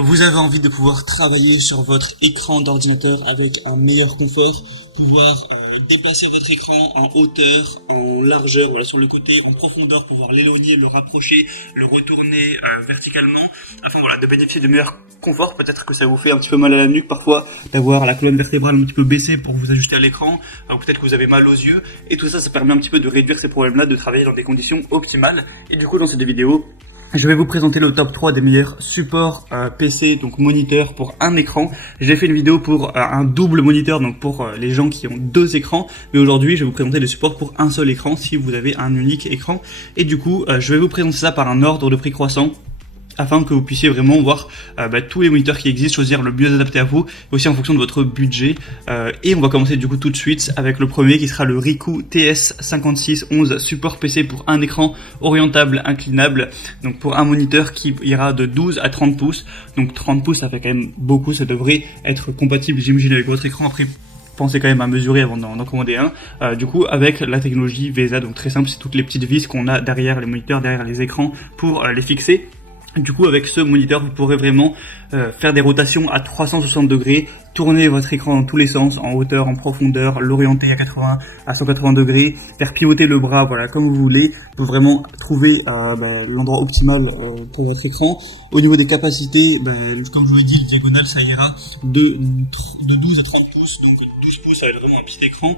Vous avez envie de pouvoir travailler sur votre écran d'ordinateur avec un meilleur confort, pouvoir déplacer votre écran en hauteur, en largeur, voilà, sur le côté, en profondeur, pouvoir l'éloigner, le rapprocher, le retourner verticalement, afin voilà, de bénéficier de meilleur confort. Peut-être que ça vous fait un petit peu mal à la nuque parfois d'avoir la colonne vertébrale un petit peu baissée pour vous ajuster à l'écran, ou peut-être que vous avez mal aux yeux, et tout ça, ça permet un petit peu de réduire ces problèmes-là, de travailler dans des conditions optimales. Et du coup, dans cette vidéo, je vais vous présenter le top 3 des meilleurs supports PC, donc moniteur pour un écran. J'ai fait une vidéo pour un double moniteur, donc pour les gens qui ont deux écrans. Mais aujourd'hui, je vais vous présenter les supports pour un seul écran si vous avez un unique écran. Et du coup, je vais vous présenter ça par un ordre de prix croissant, afin que vous puissiez vraiment voir tous les moniteurs qui existent, choisir le mieux adapté à vous, aussi en fonction de votre budget. Et on va commencer du coup tout de suite avec le premier qui sera le Ricoh TS5611 support PC pour un écran orientable inclinable, donc pour un moniteur qui ira de 12 à 30 pouces. Donc 30 pouces ça fait quand même beaucoup, ça devrait être compatible j'imagine avec votre écran. Après pensez quand même à mesurer avant d'en commander un. Du coup avec la technologie VESA, donc très simple, c'est toutes les petites vis qu'on a derrière les moniteurs, derrière les écrans pour les fixer. Du coup, avec ce moniteur, vous pourrez vraiment faire des rotations à 360 degrés, tourner votre écran dans tous les sens, en hauteur, en profondeur, l'orienter à 80, à 180 degrés, faire pivoter le bras, voilà, comme vous voulez, pour vraiment trouver l'endroit optimal pour votre écran. Au niveau des capacités, comme je vous l'ai dit, le diagonal, ça ira de 12 à 30 pouces, donc 12 pouces, ça va être vraiment un petit écran,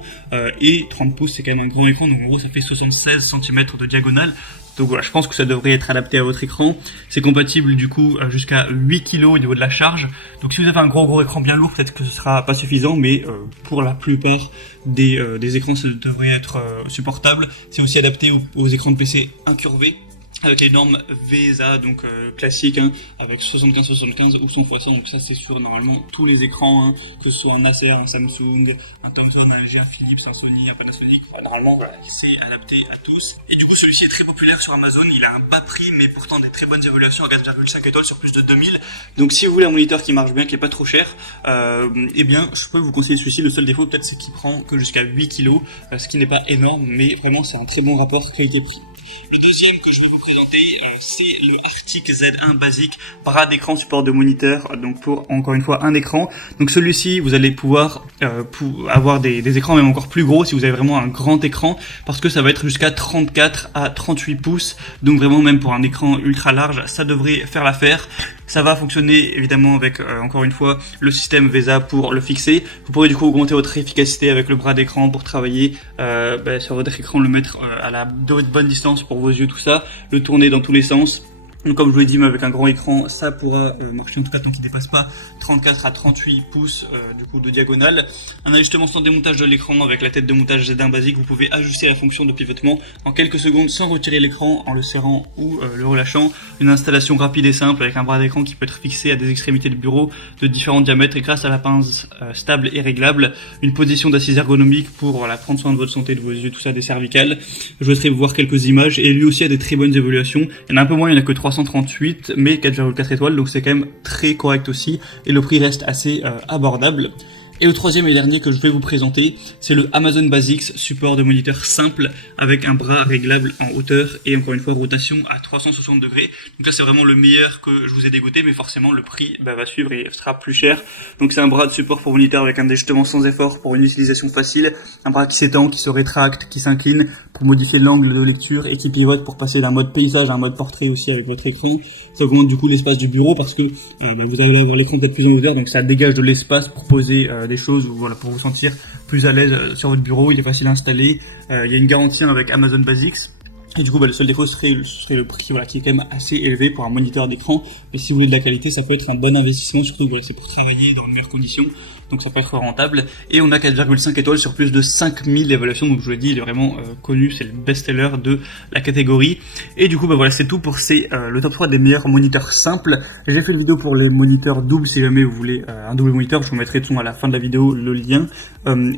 et 30 pouces, c'est quand même un grand écran, donc en gros, ça fait 76 cm de diagonale. Donc voilà, je pense que ça devrait être adapté à votre écran. C'est compatible du coup jusqu'à 8 kg au niveau de la charge. Donc si vous avez un gros écran bien lourd, peut-être que ce sera pas suffisant, mais pour la plupart des écrans, ça devrait être supportable. C'est aussi adapté aux écrans de PC incurvés, avec les normes VESA, donc classiques, avec 75-75 ou 100x100, donc ça c'est sur normalement tous les écrans, que ce soit un Acer, un Samsung, un Thomson, un LG, un Philips, un Sony, un Panasonic, normalement voilà, c'est adapté à tous. Et du coup celui-ci est très populaire sur Amazon, il a un bas prix mais pourtant des très bonnes évaluations à 4,5 étoiles sur plus de 2000, donc si vous voulez un moniteur qui marche bien, qui est pas trop cher, eh bien je peux vous conseiller celui-ci. Le seul défaut peut-être c'est qu'il prend que jusqu'à 8 kg, ce qui n'est pas énorme, mais vraiment c'est un très bon rapport qualité-prix. Le deuxième que je vais vous présenter, c'est le Arctic Z1 basique, bras d'écran support de moniteur, donc pour encore une fois un écran. Donc celui-ci, vous allez pouvoir avoir des écrans même encore plus gros si vous avez vraiment un grand écran, parce que ça va être jusqu'à 34 à 38 pouces, donc vraiment même pour un écran ultra large, ça devrait faire l'affaire. Ça va fonctionner évidemment avec, encore une fois, le système VESA pour le fixer. Vous pourrez du coup augmenter votre efficacité avec le bras d'écran pour travailler sur votre écran, le mettre à la bonne distance pour vos yeux, tout ça, le tourner dans tous les sens. Donc comme je vous l'ai dit, mais avec un grand écran, ça pourra marcher en tout cas tant qu'il ne dépasse pas 34 à 38 pouces du coup de diagonale. Un ajustement sans démontage de l'écran avec la tête de montage Z1 basique, vous pouvez ajuster la fonction de pivotement en quelques secondes sans retirer l'écran en le serrant ou le relâchant. Une installation rapide et simple avec un bras d'écran qui peut être fixé à des extrémités de bureau de différents diamètres et grâce à la pince stable et réglable. Une position d'assise ergonomique pour voilà, prendre soin de votre santé, de vos yeux, tout ça, des cervicales. Je voudrais vous voir quelques images et lui aussi a des très bonnes évaluations. Il y en a un peu moins, il n'y en a que 338 mais 4,4 étoiles, donc c'est quand même très correct aussi et le prix reste assez abordable. Et le troisième et dernier que je vais vous présenter, c'est le Amazon Basics, support de moniteur simple avec un bras réglable en hauteur et encore une fois rotation à 360 degrés. Donc là c'est vraiment le meilleur que je vous ai dégoté, mais forcément le prix va suivre et sera plus cher. Donc c'est un bras de support pour moniteur avec un ajustement sans effort pour une utilisation facile, un bras qui s'étend, qui se rétracte, qui s'incline pour modifier l'angle de lecture et qui pivote pour passer d'un mode paysage à un mode portrait aussi avec votre écran. Ça augmente du coup l'espace du bureau parce que vous allez avoir l'écran peut-être plus en hauteur, donc ça dégage de l'espace pour poser des choses ou voilà, pour vous sentir plus à l'aise sur votre bureau. Il est facile à installer, il y a une garantie avec Amazon Basics. Et du coup, le seul défaut serait le prix, voilà, qui est quand même assez élevé pour un moniteur d'écran. Mais si vous voulez de la qualité, ça peut être un bon investissement, surtout que voilà, c'est pour travailler dans de meilleures conditions. Donc ça peut être rentable. Et on a 4,5 étoiles sur plus de 5000 évaluations. Donc je vous l'ai dit, il est vraiment connu, c'est le best-seller de la catégorie. Et du coup, voilà, c'est tout pour le top 3 des meilleurs moniteurs simples. J'ai fait une vidéo pour les moniteurs doubles, si jamais vous voulez un double moniteur. Je vous mettrai de toute façon à la fin de la vidéo le lien.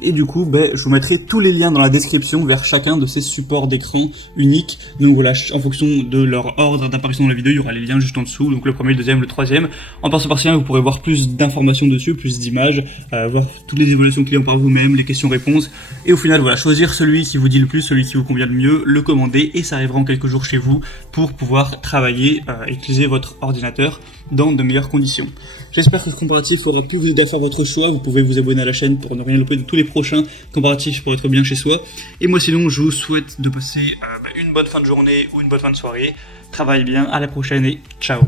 Et du coup, je vous mettrai tous les liens dans la description vers chacun de ces supports d'écran uniques. Donc voilà, en fonction de leur ordre d'apparition dans la vidéo, il y aura les liens juste en dessous. Donc le premier, le deuxième, le troisième. En passant par ce vous pourrez voir plus d'informations dessus, plus d'images, voir toutes les évaluations clients par vous-même, les questions-réponses. Et au final, voilà, choisir celui qui vous dit le plus, celui qui vous convient le mieux, le commander et ça arrivera en quelques jours chez vous pour pouvoir travailler et utiliser votre ordinateur. dans de meilleures conditions. J'espère que ce comparatif aura pu vous aider à faire votre choix. Vous pouvez vous abonner à la chaîne pour ne rien louper de tous les prochains comparatifs pour être bien chez soi. Et moi sinon, je vous souhaite de passer une bonne fin de journée ou une bonne fin de soirée. Travaillez bien, à la prochaine et ciao.